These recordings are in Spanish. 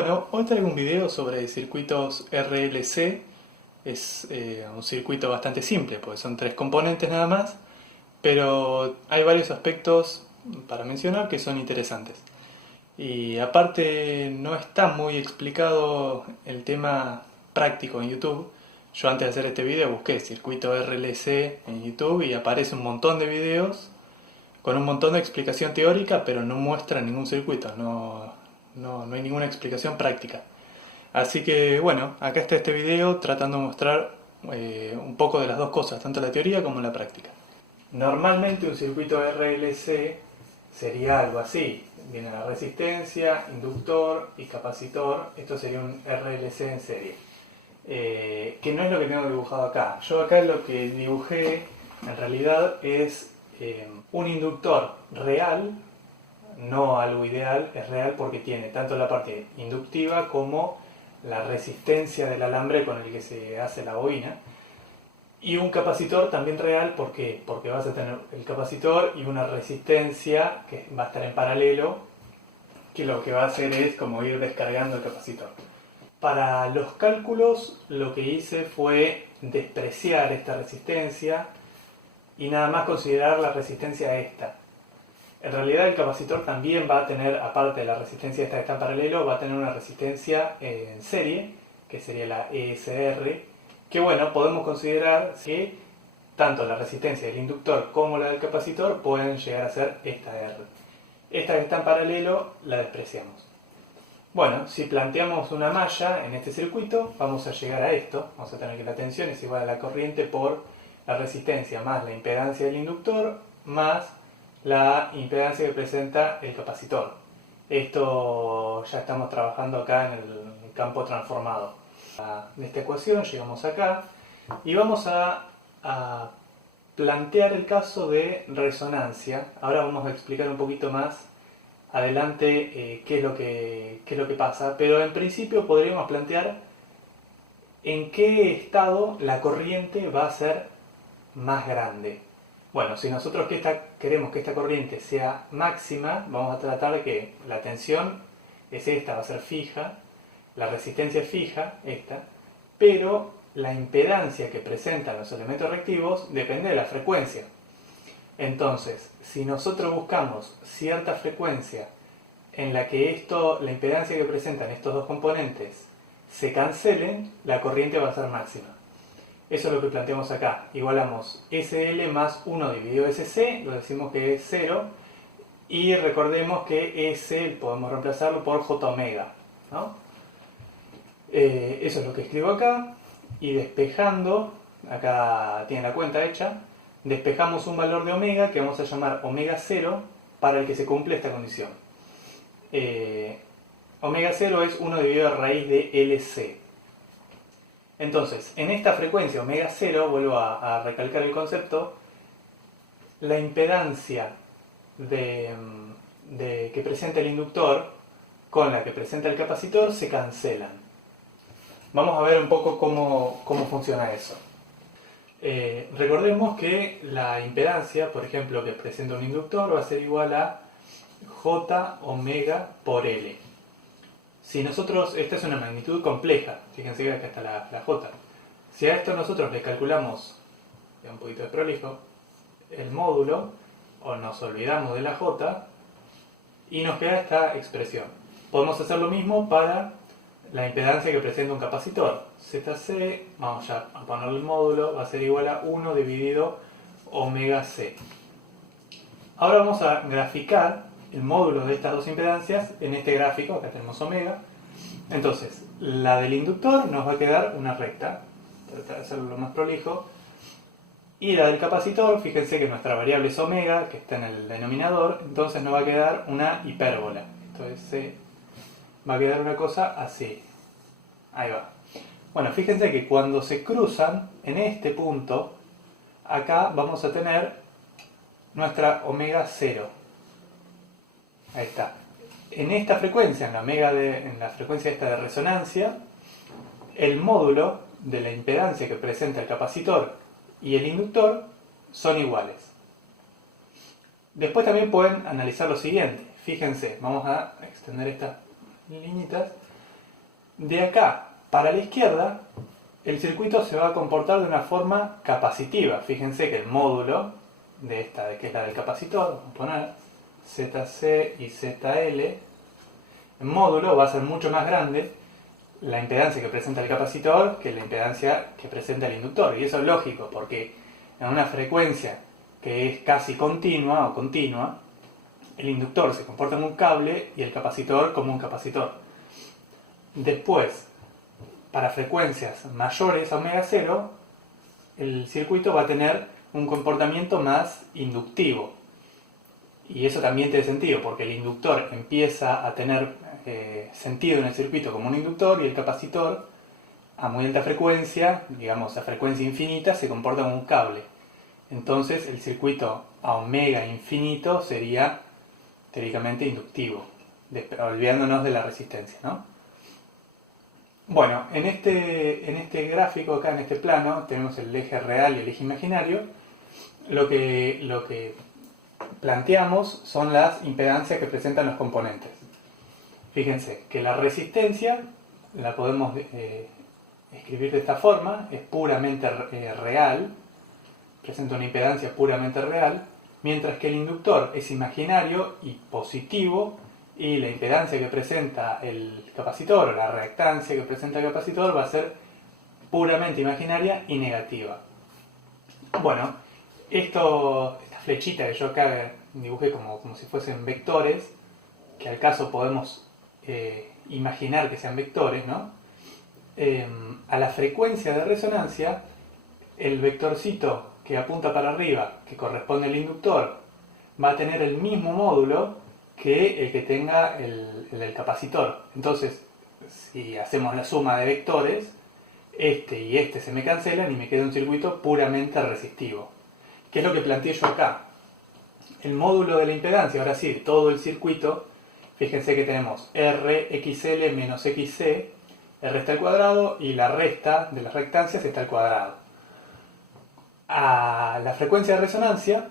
Bueno, hoy traigo un video sobre circuitos RLC. Es un circuito bastante simple, porque son tres componentes nada más, pero hay varios aspectos para mencionar que son interesantes. Y aparte no está muy explicado el tema práctico en YouTube. Yo antes de hacer este video busqué circuito RLC en YouTube y aparece un montón de videos con un montón de explicación teórica, pero no muestra ningún circuito, no hay ninguna explicación práctica. Así que bueno, acá está este video tratando de mostrar un poco de las dos cosas, tanto la teoría como la práctica. Normalmente un circuito RLC sería algo así. Viene la resistencia, inductor y capacitor. Esto sería un RLC en serie. Que no es lo que tengo dibujado acá. Yo acá lo que dibujé en realidad es un inductor real, no algo ideal, es real porque tiene tanto la parte inductiva como la resistencia del alambre con el que se hace la bobina. Y un capacitor también real, ¿por qué? Porque vas a tener el capacitor y una resistencia que va a estar en paralelo, que lo que va a hacer es como ir descargando el capacitor. Para los cálculos lo que hice fue despreciar esta resistencia y nada más considerar la resistencia esta. En realidad el capacitor también va a tener, aparte de la resistencia esta que está en paralelo, va a tener una resistencia en serie, que sería la ESR, que bueno, podemos considerar que tanto la resistencia del inductor como la del capacitor pueden llegar a ser esta R. Esta que está en paralelo la despreciamos. Bueno, si planteamos una malla en este circuito, vamos a llegar a esto. Vamos a tener que la tensión es igual a la corriente por la resistencia más la impedancia del inductor más la impedancia que presenta el capacitor. Esto ya estamos trabajando acá en el campo transformado. De esta ecuación llegamos acá y vamos a plantear el caso de resonancia. Ahora vamos a explicar un poquito más adelante qué es lo que pasa, pero en principio podríamos plantear en qué estado la corriente va a ser más grande. Bueno, si nosotros queremos que esta corriente sea máxima, vamos a tratar de que la tensión es esta, va a ser fija, la resistencia es fija, esta, pero la impedancia que presentan los elementos reactivos depende de la frecuencia. Entonces, si nosotros buscamos cierta frecuencia en la que la impedancia que presentan estos dos componentes se cancelen, la corriente va a ser máxima. Eso es lo que planteamos acá. Igualamos SL más 1 dividido SC, lo decimos que es 0, y recordemos que S podemos reemplazarlo por J omega, ¿no? Eso es lo que escribo acá, y despejando, acá tiene la cuenta hecha, despejamos un valor de omega que vamos a llamar omega 0 para el que se cumple esta condición. Omega 0 es 1 dividido a raíz de LC. Entonces, en esta frecuencia omega 0, vuelvo a recalcar el concepto, la impedancia que presenta el inductor con la que presenta el capacitor se cancelan. Vamos a ver un poco cómo funciona eso. Recordemos que la impedancia, por ejemplo, que presenta un inductor va a ser igual a J omega por L. Si nosotros, esta es una magnitud compleja, fíjense que acá está la J. Si a esto nosotros le calculamos, un poquito de prolijo, el módulo, o nos olvidamos de la J, y nos queda esta expresión. Podemos hacer lo mismo para la impedancia que presenta un capacitor. ZC, vamos ya a ponerle el módulo, va a ser igual a 1 dividido omega C. Ahora vamos a graficar el módulo de estas dos impedancias en este gráfico. Acá tenemos omega. Entonces, la del inductor nos va a quedar una recta, tratar de hacerlo lo más prolijo, y la del capacitor, fíjense que nuestra variable es omega, que está en el denominador, entonces nos va a quedar una hipérbola. Entonces va a quedar una cosa así. Ahí va. Bueno, fíjense que cuando se cruzan en este punto, acá vamos a tener nuestra omega 0. Ahí está. En esta frecuencia, en la frecuencia esta de resonancia, el módulo de la impedancia que presenta el capacitor y el inductor son iguales. Después también pueden analizar lo siguiente. Fíjense, vamos a extender estas liñitas. De acá para la izquierda, el circuito se va a comportar de una forma capacitiva. Fíjense que el módulo de esta, que es la del capacitor, vamos a poner ZC y ZL, el módulo va a ser mucho más grande la impedancia que presenta el capacitor que la impedancia que presenta el inductor. Y eso es lógico, porque en una frecuencia que es casi continua o continua, el inductor se comporta como un cable y el capacitor como un capacitor. Después, para frecuencias mayores a omega 0, el circuito va a tener un comportamiento más inductivo. Y eso también tiene sentido, porque el inductor empieza a tener sentido en el circuito como un inductor y el capacitor a muy alta frecuencia, digamos a frecuencia infinita, se comporta como un cable. Entonces el circuito a omega infinito sería teóricamente inductivo, olvidándonos de la resistencia, ¿no? Bueno, en este gráfico, acá en este plano, tenemos el eje real y el eje imaginario. Lo que planteamos son las impedancias que presentan los componentes. Fíjense que la resistencia la podemos escribir de esta forma, es puramente real, presenta una impedancia puramente real, mientras que el inductor es imaginario y positivo, y la impedancia que presenta el capacitor o la reactancia que presenta el capacitor va a ser puramente imaginaria y negativa. Bueno, esta flechita que yo acá dibujé como si fuesen vectores, que al caso podemos imaginar que sean vectores, ¿no? A la frecuencia de resonancia, el vectorcito que apunta para arriba, que corresponde al inductor, va a tener el mismo módulo que el que tenga el capacitor. Entonces, si hacemos la suma de vectores, este y este se me cancelan y me queda un circuito puramente resistivo. ¿Qué es lo que planteé yo acá? El módulo de la impedancia, ahora sí, todo el circuito, fíjense que tenemos RXL menos XC, R está al cuadrado y la resta de las reactancias está al cuadrado. A la frecuencia de resonancia,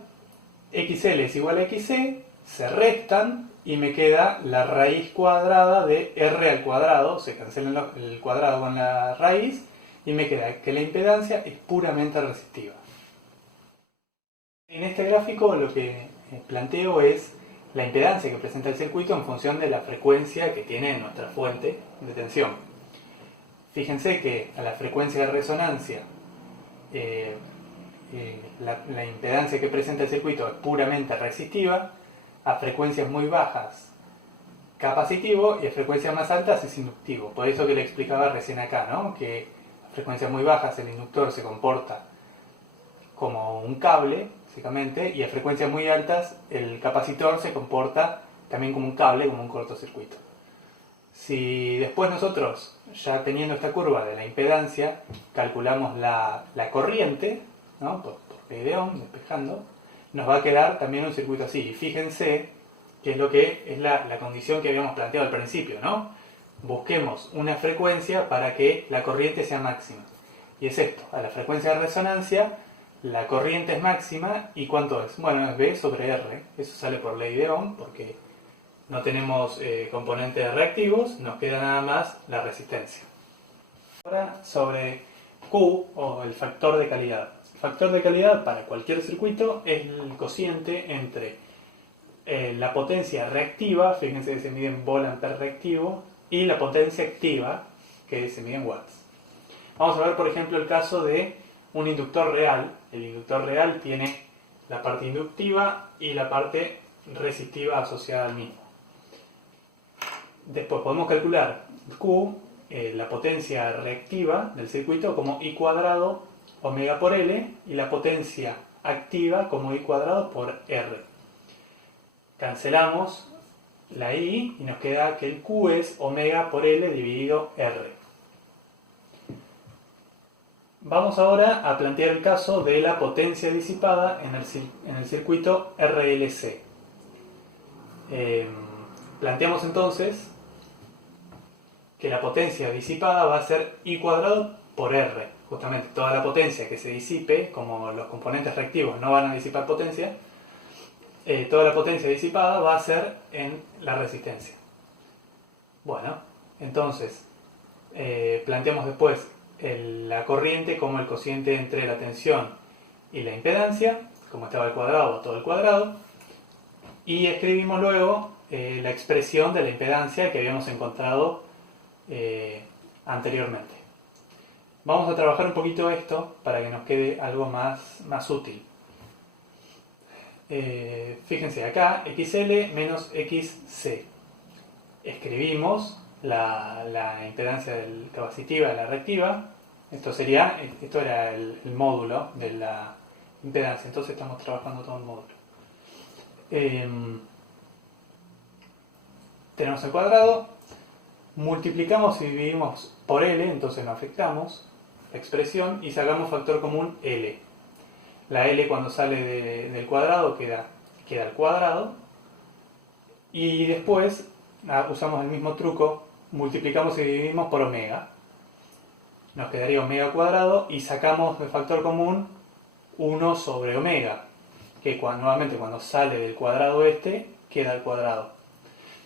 XL es igual a XC, se restan y me queda la raíz cuadrada de R al cuadrado, se cancela el cuadrado con la raíz y me queda que la impedancia es puramente resistiva. En este gráfico lo que planteo es la impedancia que presenta el circuito en función de la frecuencia que tiene nuestra fuente de tensión. Fíjense que a la frecuencia de resonancia la impedancia que presenta el circuito es puramente resistiva, a frecuencias muy bajas capacitivo y a frecuencias más altas es inductivo. Por eso que le explicaba recién acá, ¿no? Que a frecuencias muy bajas el inductor se comporta como un cable, básicamente, y a frecuencias muy altas el capacitor se comporta también como un cable, como un cortocircuito. Si después nosotros, ya teniendo esta curva de la impedancia, calculamos la corriente, ¿no? por pi de ohm, despejando, nos va a quedar también un circuito así. Y fíjense que es lo que es la condición que habíamos planteado al principio, ¿no? Busquemos una frecuencia para que la corriente sea máxima. Y es esto, a la frecuencia de resonancia, la corriente es máxima, ¿y cuánto es? Bueno, es B sobre R, eso sale por ley de Ohm, porque no tenemos componentes reactivos, nos queda nada más la resistencia. Ahora sobre Q, o el factor de calidad. El factor de calidad para cualquier circuito es el cociente entre la potencia reactiva, fíjense que se mide en volt-ampere reactivo, y la potencia activa, que se mide en watts. Vamos a ver, por ejemplo, el caso de un inductor real. El inductor real tiene la parte inductiva y la parte resistiva asociada al mismo. Después podemos calcular Q, la potencia reactiva del circuito, como I cuadrado omega por L, y la potencia activa como I cuadrado por R. Cancelamos la I y nos queda que el Q es omega por L dividido R. Vamos ahora a plantear el caso de la potencia disipada en el circuito RLC. Planteamos entonces que la potencia disipada va a ser I cuadrado por R. Justamente toda la potencia que se disipe, como los componentes reactivos no van a disipar potencia, toda la potencia disipada va a ser en la resistencia. Bueno, entonces planteamos después la corriente como el cociente entre la tensión y la impedancia, como estaba al cuadrado, todo el cuadrado, y escribimos luego la expresión de la impedancia que habíamos encontrado anteriormente. Vamos a trabajar un poquito esto para que nos quede algo más útil. Fíjense acá, XL menos XC. Escribimos la impedancia capacitiva de la reactiva. Esto era el módulo de la impedancia, entonces estamos trabajando todo el módulo. Tenemos el cuadrado, multiplicamos y dividimos por L, entonces no afectamos la expresión y sacamos factor común L. La L cuando sale del cuadrado queda al cuadrado y después usamos el mismo truco, multiplicamos y dividimos por omega. Nos quedaría omega cuadrado y sacamos de factor común 1 sobre omega, que nuevamente cuando sale del cuadrado queda al cuadrado.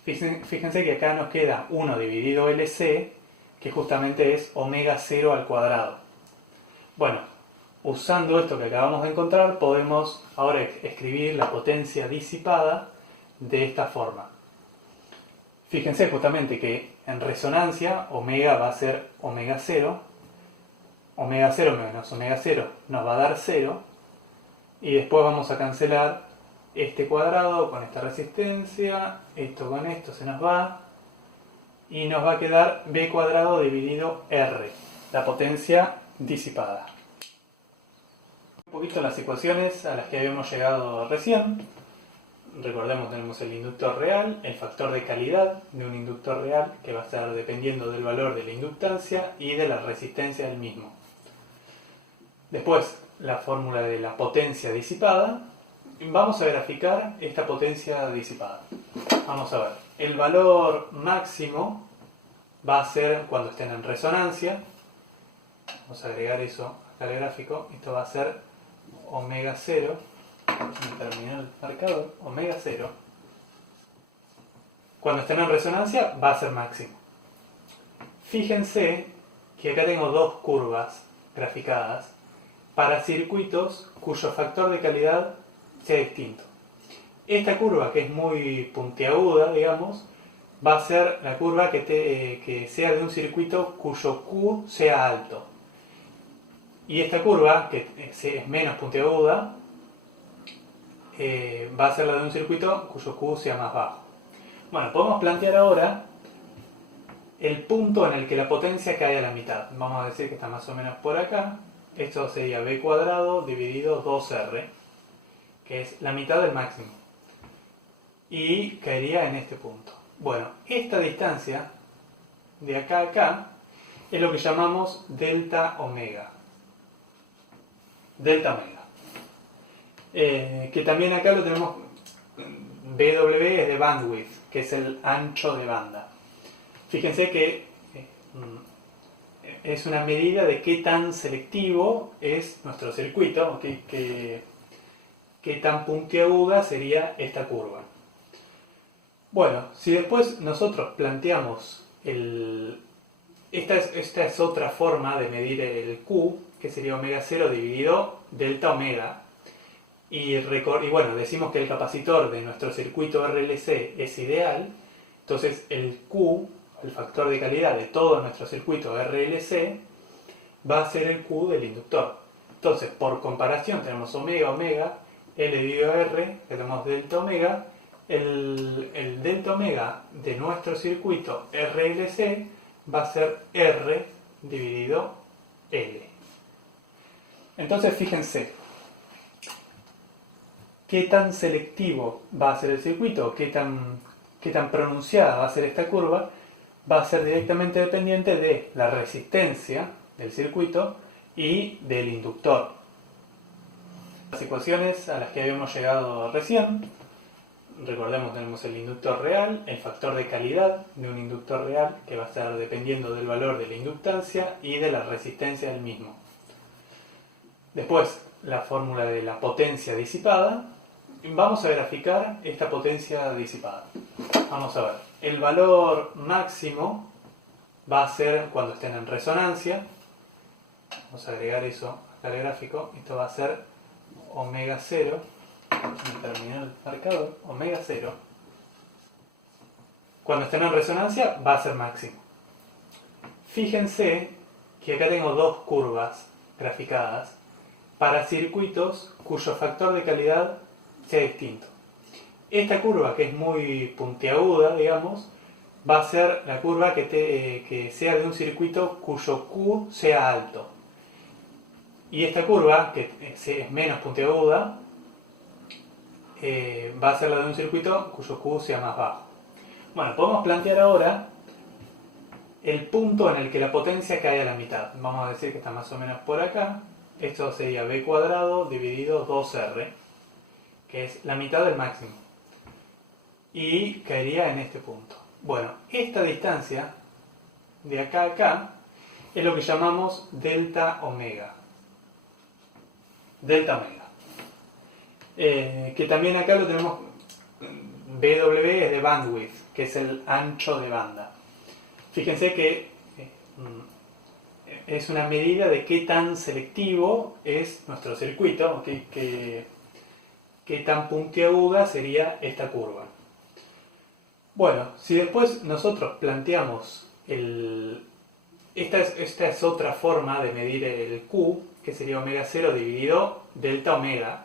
Fíjense que acá nos queda 1 dividido LC, que justamente es omega 0 al cuadrado. Bueno, usando esto que acabamos de encontrar, podemos ahora escribir la potencia disipada de esta forma. Fíjense justamente que en resonancia omega va a ser omega 0. Omega 0 menos omega 0 nos va a dar 0. Y después vamos a cancelar este cuadrado con esta resistencia. Esto con esto se nos va. Y nos va a quedar B cuadrado dividido R, la potencia disipada. Un poquito las ecuaciones a las que habíamos llegado recién. Recordemos, tenemos el inductor real, el factor de calidad de un inductor real, que va a estar dependiendo del valor de la inductancia y de la resistencia del mismo. Después, la fórmula de la potencia disipada. Vamos a graficar esta potencia disipada. Vamos a ver, el valor máximo va a ser cuando estén en resonancia. Vamos a agregar eso acá al gráfico. Esto va a ser omega 0. Me terminó el marcador, omega 0. Cuando estén en resonancia va a ser máximo. Fíjense que acá tengo dos curvas graficadas para circuitos cuyo factor de calidad sea distinto. Esta curva, que es muy puntiaguda, digamos, va a ser la curva que sea de un circuito cuyo Q sea alto. Y esta curva, que es menos puntiaguda, va a ser la de un circuito cuyo Q sea más bajo. Bueno, podemos plantear ahora el punto en el que la potencia cae a la mitad. Vamos a decir que está más o menos por acá. Esto sería B cuadrado dividido 2R, que es la mitad del máximo. Y caería en este punto. Bueno, esta distancia de acá a acá es lo que llamamos delta omega. Delta omega. Que también acá lo tenemos, BW es de bandwidth, que es el ancho de banda. Fíjense que es una medida de qué tan selectivo es nuestro circuito, qué tan puntiaguda sería esta curva. Bueno, si después nosotros planteamos esta es otra forma de medir el Q, que sería omega 0 dividido delta omega. Y bueno, decimos que el capacitor de nuestro circuito RLC es ideal, entonces el Q, el factor de calidad de todo nuestro circuito RLC, va a ser el Q del inductor. Entonces, por comparación, tenemos omega, omega, L dividido R, que tenemos delta omega. El delta omega de nuestro circuito RLC va a ser R dividido L. Entonces, fíjense, qué tan selectivo va a ser el circuito, qué tan pronunciada va a ser esta curva, va a ser directamente dependiente de la resistencia del circuito y del inductor. Las ecuaciones a las que habíamos llegado recién, recordemos, tenemos el inductor real, el factor de calidad de un inductor real, que va a estar dependiendo del valor de la inductancia y de la resistencia del mismo. Después, la fórmula de la potencia disipada. Vamos a graficar esta potencia disipada. Vamos a ver, el valor máximo va a ser cuando estén en resonancia. Vamos a agregar eso acá al gráfico. Esto va a ser omega 0. Vamos a terminar el marcador. Omega 0. Cuando estén en resonancia va a ser máximo. Fíjense que acá tengo dos curvas graficadas para circuitos cuyo factor de calidad sea distinto. Esta curva, que es muy puntiaguda, digamos, va a ser la curva que sea de un circuito cuyo Q sea alto. Y esta curva, que es menos puntiaguda, va a ser la de un circuito cuyo Q sea más bajo. Bueno, podemos plantear ahora el punto en el que la potencia cae a la mitad. Vamos a decir que está más o menos por acá. Esto sería b cuadrado dividido 2r, que es la mitad del máximo. Y caería en este punto. Bueno, esta distancia de acá a acá es lo que llamamos delta omega. Delta omega. Que también acá lo tenemos, BW es de bandwidth, que es el ancho de banda. Fíjense que es una medida de qué tan selectivo es nuestro circuito, qué tan puntiaguda sería esta curva. Bueno, si después nosotros planteamos esta es otra forma de medir el Q, que sería omega 0 dividido delta omega.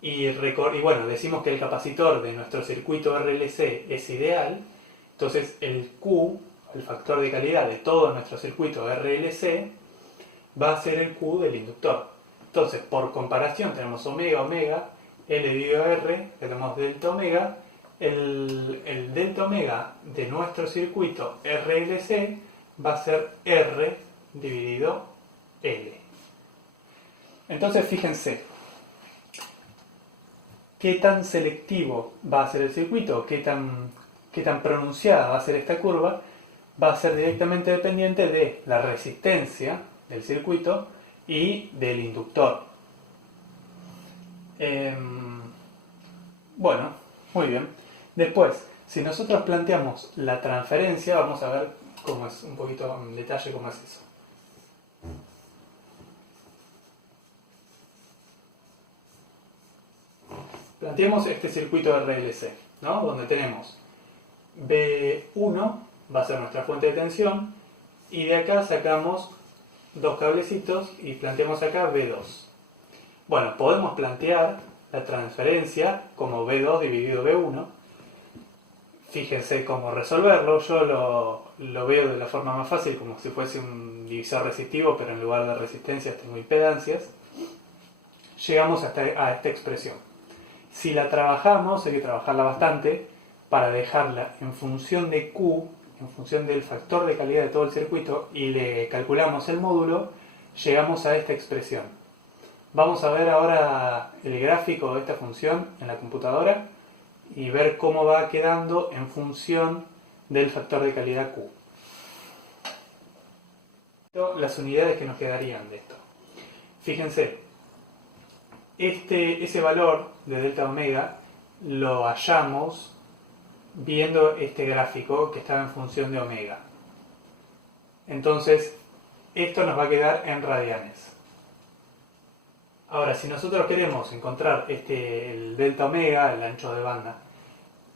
Y bueno, decimos que el capacitor de nuestro circuito RLC es ideal, entonces el Q, el factor de calidad de todo nuestro circuito RLC, va a ser el Q del inductor. Entonces, por comparación, tenemos omega, omega, L dividido R, tenemos delta omega. El delta omega de nuestro circuito RLC va a ser R dividido L. Entonces, fíjense, qué tan selectivo va a ser el circuito, qué tan pronunciada va a ser esta curva, va a ser directamente dependiente de la resistencia del circuito y del inductor. Bueno, muy bien. Después, si nosotros planteamos la transferencia, vamos a ver cómo es, un poquito en detalle cómo es eso. Planteemos este circuito RLC, ¿no? Donde tenemos B1, va a ser nuestra fuente de tensión, y de acá sacamos dos cablecitos y planteamos acá B2. Bueno, podemos plantear la transferencia como B2 dividido B1. Fíjense cómo resolverlo. Yo lo veo de la forma más fácil, como si fuese un divisor resistivo, pero en lugar de resistencias tengo impedancias. Llegamos a esta expresión. Si la trabajamos, hay que trabajarla bastante para dejarla en función de Q, en función del factor de calidad de todo el circuito, y le calculamos el módulo, llegamos a esta expresión. Vamos a ver ahora el gráfico de esta función en la computadora y ver cómo va quedando en función del factor de calidad Q. Las unidades que nos quedarían de esto. Fíjense, ese valor de delta omega lo hallamos viendo este gráfico que estaba en función de omega. Entonces, esto nos va a quedar en radianes. Ahora, si nosotros queremos encontrar el delta omega, el ancho de banda,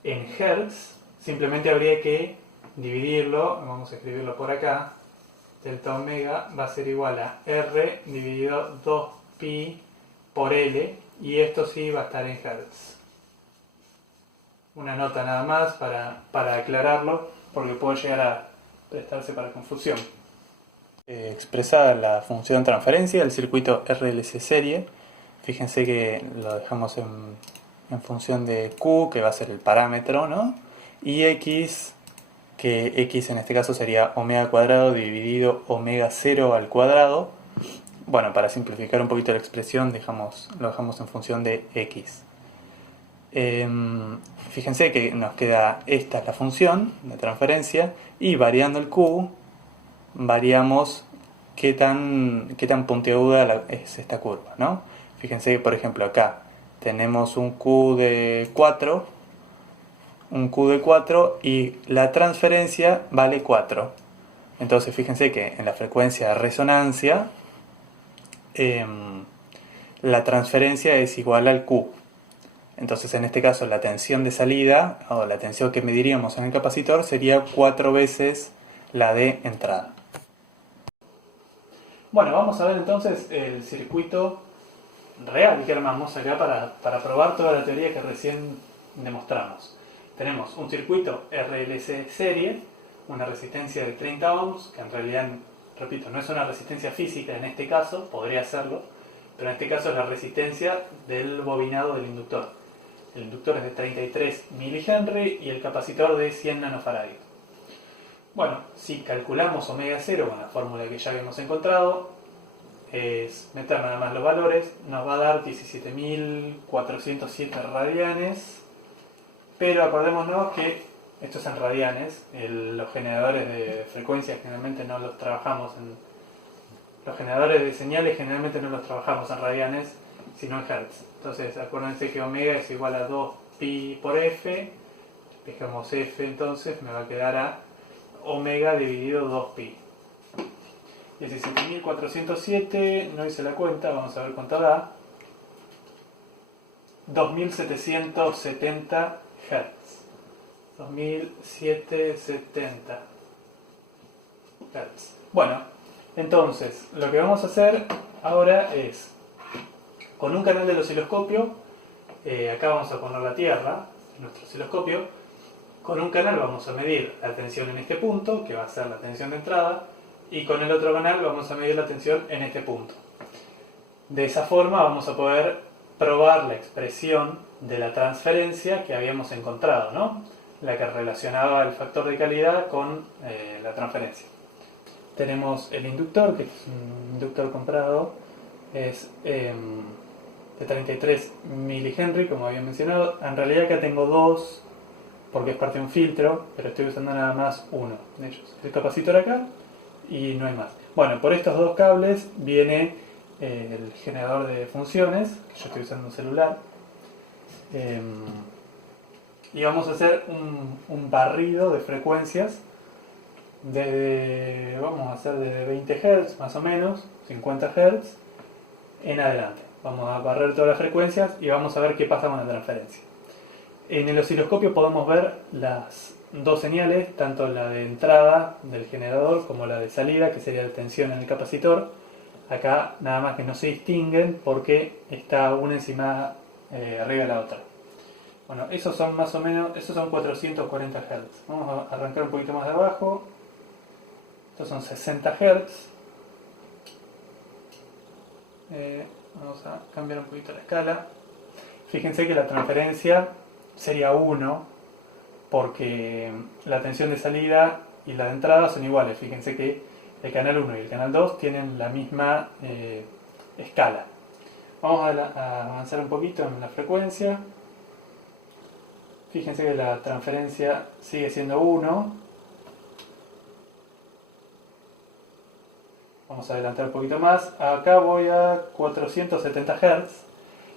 en hertz, simplemente habría que dividirlo, vamos a escribirlo por acá, delta omega va a ser igual a R dividido 2pi por L, y esto sí va a estar en hertz. Una nota nada más para aclararlo, porque puede llegar a prestarse para confusión. Expresada la función transferencia del circuito RLC serie, fíjense que lo dejamos en función de Q, que va a ser el parámetro, ¿no? Y X, que X en este caso sería omega cuadrado dividido omega 0 al cuadrado. Bueno, para simplificar un poquito la expresión, lo dejamos en función de X. Fíjense que nos queda, esta es la función de transferencia, y variando el Q, variamos qué tan puntiaguda es esta curva, ¿no? Fíjense que, por ejemplo, acá tenemos un Q de 4, y la transferencia vale 4. Entonces fíjense que en la frecuencia de resonancia la transferencia es igual al Q. Entonces en este caso la tensión de salida o la tensión que mediríamos en el capacitor sería 4 veces la de entrada. Bueno, vamos a ver entonces el circuito real que armamos acá para probar toda la teoría que recién demostramos. Tenemos un circuito RLC serie, una resistencia de 30 ohms, que en realidad, repito, no es una resistencia física en este caso, podría serlo, pero en este caso es la resistencia del bobinado del inductor. El inductor es de 33 mH y el capacitor de 100 nanofarads. Bueno, si calculamos omega 0 con la fórmula que ya habíamos encontrado, es meter nada más los valores, nos va a dar 17.407 radianes, pero acordémonos que esto es en radianes, los generadores de frecuencias generalmente no los trabajamos los generadores de señales generalmente no los trabajamos en radianes, sino en hertz. Entonces acuérdense que omega es igual a 2pi por f, dejamos f entonces, me va a quedar a omega dividido 2pi. 17.407, no hice la cuenta, vamos a ver cuánto da. 2.770 Hz. 2.770 Hz. Bueno, entonces, lo que vamos a hacer ahora es, con un canal del osciloscopio, acá vamos a poner la Tierra, nuestro osciloscopio, con un canal vamos a medir la tensión en este punto, que va a ser la tensión de entrada, y con el otro canal vamos a medir la tensión en este punto. De esa forma vamos a poder probar la expresión de la transferencia que habíamos encontrado, ¿no? La que relacionaba el factor de calidad con la transferencia. Tenemos el inductor, que es un inductor comprado, es de 33 mH, como había mencionado. En realidad acá tengo dos, porque es parte de un filtro, pero estoy usando nada más uno de ellos. El capacitor acá y no hay más. Bueno, por estos dos cables viene el generador de funciones, que yo estoy usando un celular. Y vamos a hacer un barrido de frecuencias vamos a hacer desde 20 Hz más o menos, 50 Hz en adelante. Vamos a barrer todas las frecuencias y vamos a ver qué pasa con la transferencia. En el osciloscopio podemos ver las dos señales, tanto la de entrada del generador como la de salida, que sería la tensión en el capacitor. Acá nada más que no se distinguen porque está una encima arriba de la otra. Bueno, esos son más o menos, esos son 440 Hz. Vamos a arrancar un poquito más de abajo. Estos son 60 Hz. Vamos a cambiar un poquito la escala. Fíjense que la transferencia sería 1 porque la tensión de salida y la de entrada son iguales. Fíjense que el canal 1 y el canal 2 tienen la misma escala. Vamos a avanzar un poquito en la frecuencia. Fíjense que la transferencia sigue siendo 1. Vamos a adelantar un poquito más. Acá voy a 470 Hz.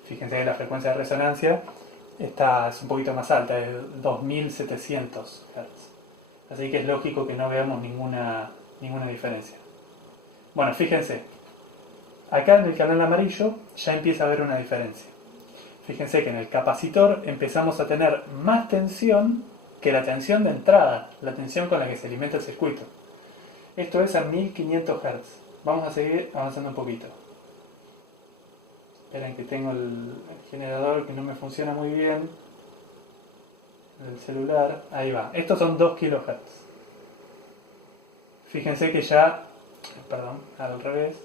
Fíjense que la frecuencia de resonancia es un poquito más alta, es 2700 Hz. Así que es lógico que no veamos ninguna diferencia. Bueno, fíjense. Acá en el canal amarillo ya empieza a haber una diferencia. Fíjense que en el capacitor empezamos a tener más tensión que la tensión de entrada, la tensión con la que se alimenta el circuito. Esto es a 1500 Hz. Vamos a seguir avanzando un poquito. Esperen que tengo el generador que no me funciona muy bien. El celular. Ahí va. Estos son 2 kHz. Fíjense que ya, perdón, al revés,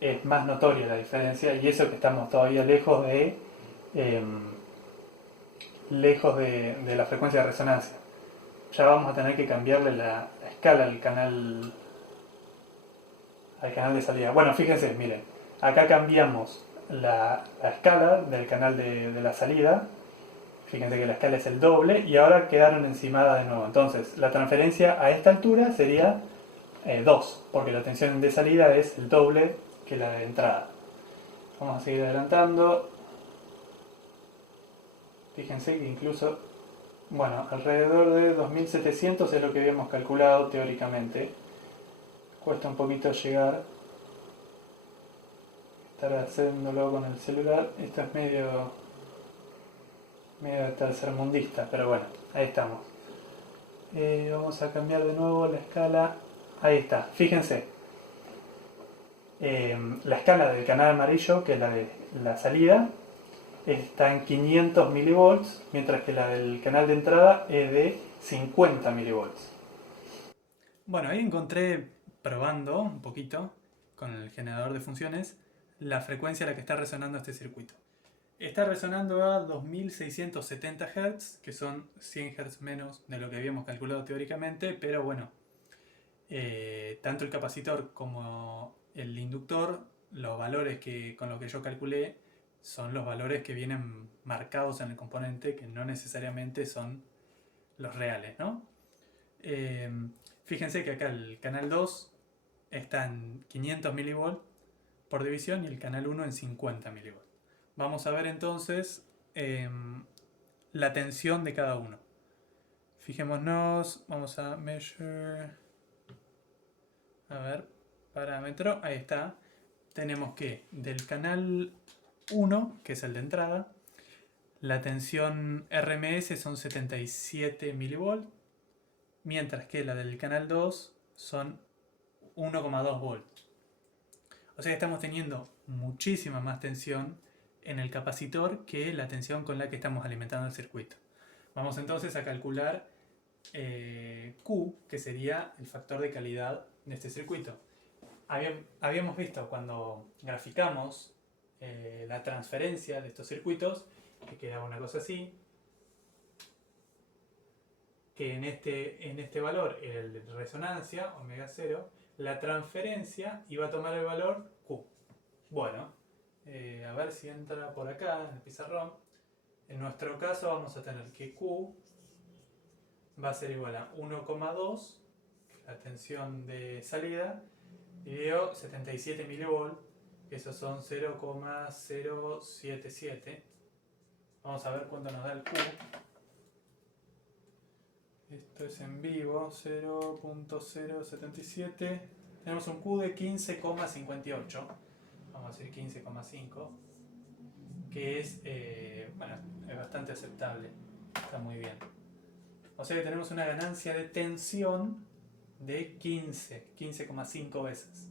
es más notoria la diferencia y eso que estamos todavía lejos de la frecuencia de resonancia. Ya vamos a tener que cambiarle la escala al canal de salida. Bueno, fíjense, miren, acá cambiamos la escala del canal de la salida. Fíjense que la escala es el doble y ahora quedaron encimadas de nuevo. Entonces, la transferencia a esta altura sería 2, porque la tensión de salida es el doble que la de entrada. Vamos a seguir adelantando. Fíjense que incluso, bueno, alrededor de 2700 es lo que habíamos calculado teóricamente. cuesta un poquito llegar, estar haciéndolo con el celular. Esto es medio tercermundista, pero bueno, ahí estamos. Vamos a cambiar de nuevo la escala. Ahí está, fíjense. La escala del canal amarillo, que es la de la salida, está en 500 milivolts, mientras que la del canal de entrada es de 50 milivolts. Bueno, ahí encontré, probando un poquito con el generador de funciones, la frecuencia a la que está resonando este circuito. Está resonando a 2670 Hz, que son 100 Hz menos de lo que habíamos calculado teóricamente, pero bueno, tanto el capacitor como el inductor, los valores con los que yo calculé, son los valores que vienen marcados en el componente, que no necesariamente son los reales, ¿no? Fíjense que acá el canal 2 está en 500 mV por división y el canal 1 en 50 mV. Vamos a ver entonces la tensión de cada uno. Fijémonos, vamos a measure, a ver, parámetro, ahí está. Tenemos que del canal 1, que es el de entrada, la tensión RMS son 77 mV, mientras que la del canal 2 son 1,2 volts. O sea que estamos teniendo muchísima más tensión en el capacitor que la tensión con la que estamos alimentando el circuito. Vamos entonces a calcular Q, que sería el factor de calidad de este circuito. Habíamos visto cuando graficamos la transferencia de estos circuitos, que quedaba una cosa así, que en este valor, el de resonancia, omega 0, la transferencia iba a tomar el valor Q. Bueno, a ver si entra por acá en el pizarrón. En nuestro caso vamos a tener que Q va a ser igual a 1,2, la tensión de salida, dividido 77 mV, que esos son 0,077. Vamos a ver cuánto nos da el Q. Esto es en vivo, 0.077. Tenemos un Q de 15,58. Vamos a decir 15,5. Que es, bueno, es bastante aceptable. Está muy bien. O sea que tenemos una ganancia de tensión de 15,5 veces.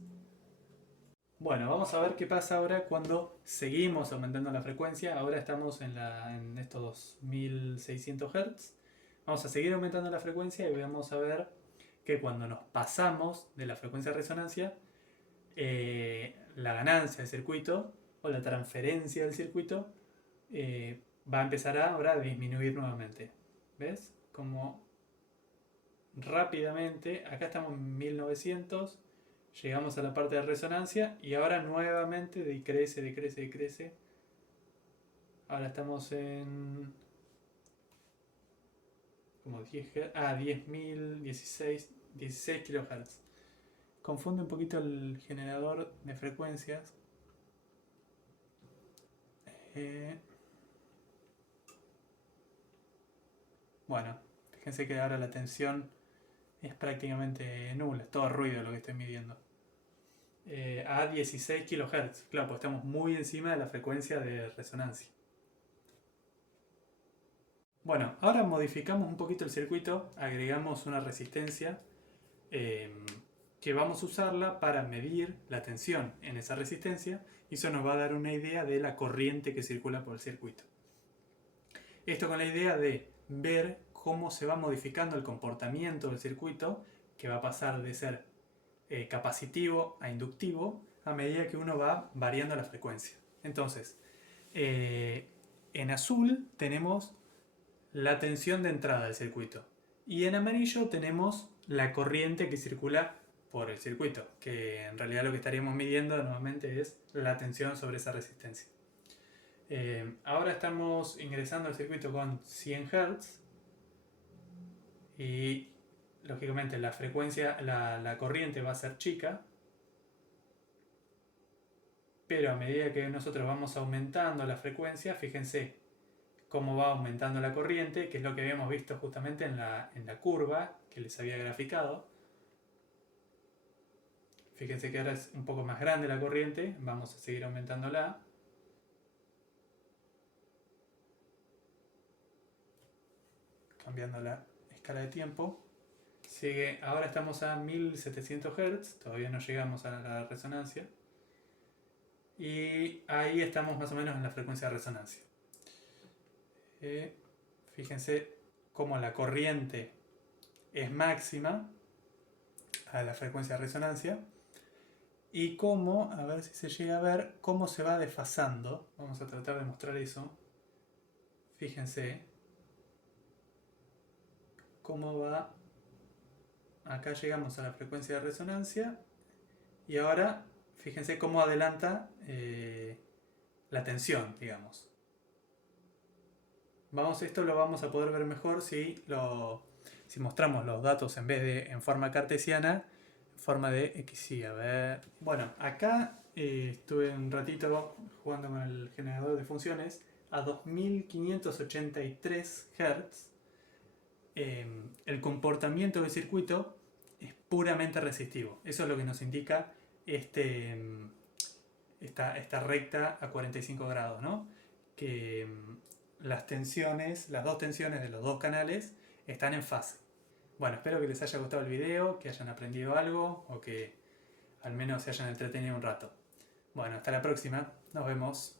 Bueno, vamos a ver qué pasa ahora cuando seguimos aumentando la frecuencia. Ahora estamos en estos 2600 Hz. Vamos a seguir aumentando la frecuencia y vamos a ver que cuando nos pasamos de la frecuencia de resonancia, la ganancia del circuito o la transferencia del circuito va a empezar ahora a disminuir nuevamente. ¿Ves? Como rápidamente, acá estamos en 1900, llegamos a la parte de resonancia y ahora nuevamente decrece. Ahora estamos en como 10.000, 16 kHz. Confunde un poquito el generador de frecuencias. Bueno, fíjense que ahora la tensión es prácticamente nula, es todo ruido lo que estoy midiendo. A 16 kHz, claro, pues estamos muy encima de la frecuencia de resonancia. Bueno, ahora modificamos un poquito el circuito, agregamos una resistencia que vamos a usarla para medir la tensión en esa resistencia y eso nos va a dar una idea de la corriente que circula por el circuito. Esto con la idea de ver cómo se va modificando el comportamiento del circuito, que va a pasar de ser capacitivo a inductivo a medida que uno va variando la frecuencia. Entonces, en azul tenemos la tensión de entrada del circuito y en amarillo tenemos la corriente que circula por el circuito, que en realidad lo que estaríamos midiendo nuevamente es la tensión sobre esa resistencia. Ahora estamos ingresando al circuito con 100 Hz y lógicamente la frecuencia, la corriente va a ser chica, pero a medida que nosotros vamos aumentando la frecuencia, fíjense cómo va aumentando la corriente, que es lo que habíamos visto justamente en la curva que les había graficado. Fíjense que ahora es un poco más grande la corriente, vamos a seguir aumentándola. Cambiando la escala de tiempo. Sigue, ahora estamos a 1700 Hz, todavía no llegamos a la resonancia. Y ahí estamos más o menos en la frecuencia de resonancia. Fíjense cómo la corriente es máxima a la frecuencia de resonancia y cómo, a ver si se llega a ver, cómo se va desfasando. Vamos a tratar de mostrar eso. Fíjense cómo va. Acá llegamos a la frecuencia de resonancia y ahora fíjense cómo adelanta la tensión, digamos. Esto lo vamos a poder ver mejor si mostramos los datos en vez de en forma cartesiana, en forma de XY. A ver. Bueno, acá estuve un ratito jugando con el generador de funciones a 2583 Hz. El comportamiento del circuito es puramente resistivo. Eso es lo que nos indica esta recta a 45 grados, ¿no? Que las dos tensiones de los dos canales están en fase. Bueno, espero que les haya gustado el video, que hayan aprendido algo o que al menos se hayan entretenido un rato. Bueno, hasta la próxima. Nos vemos.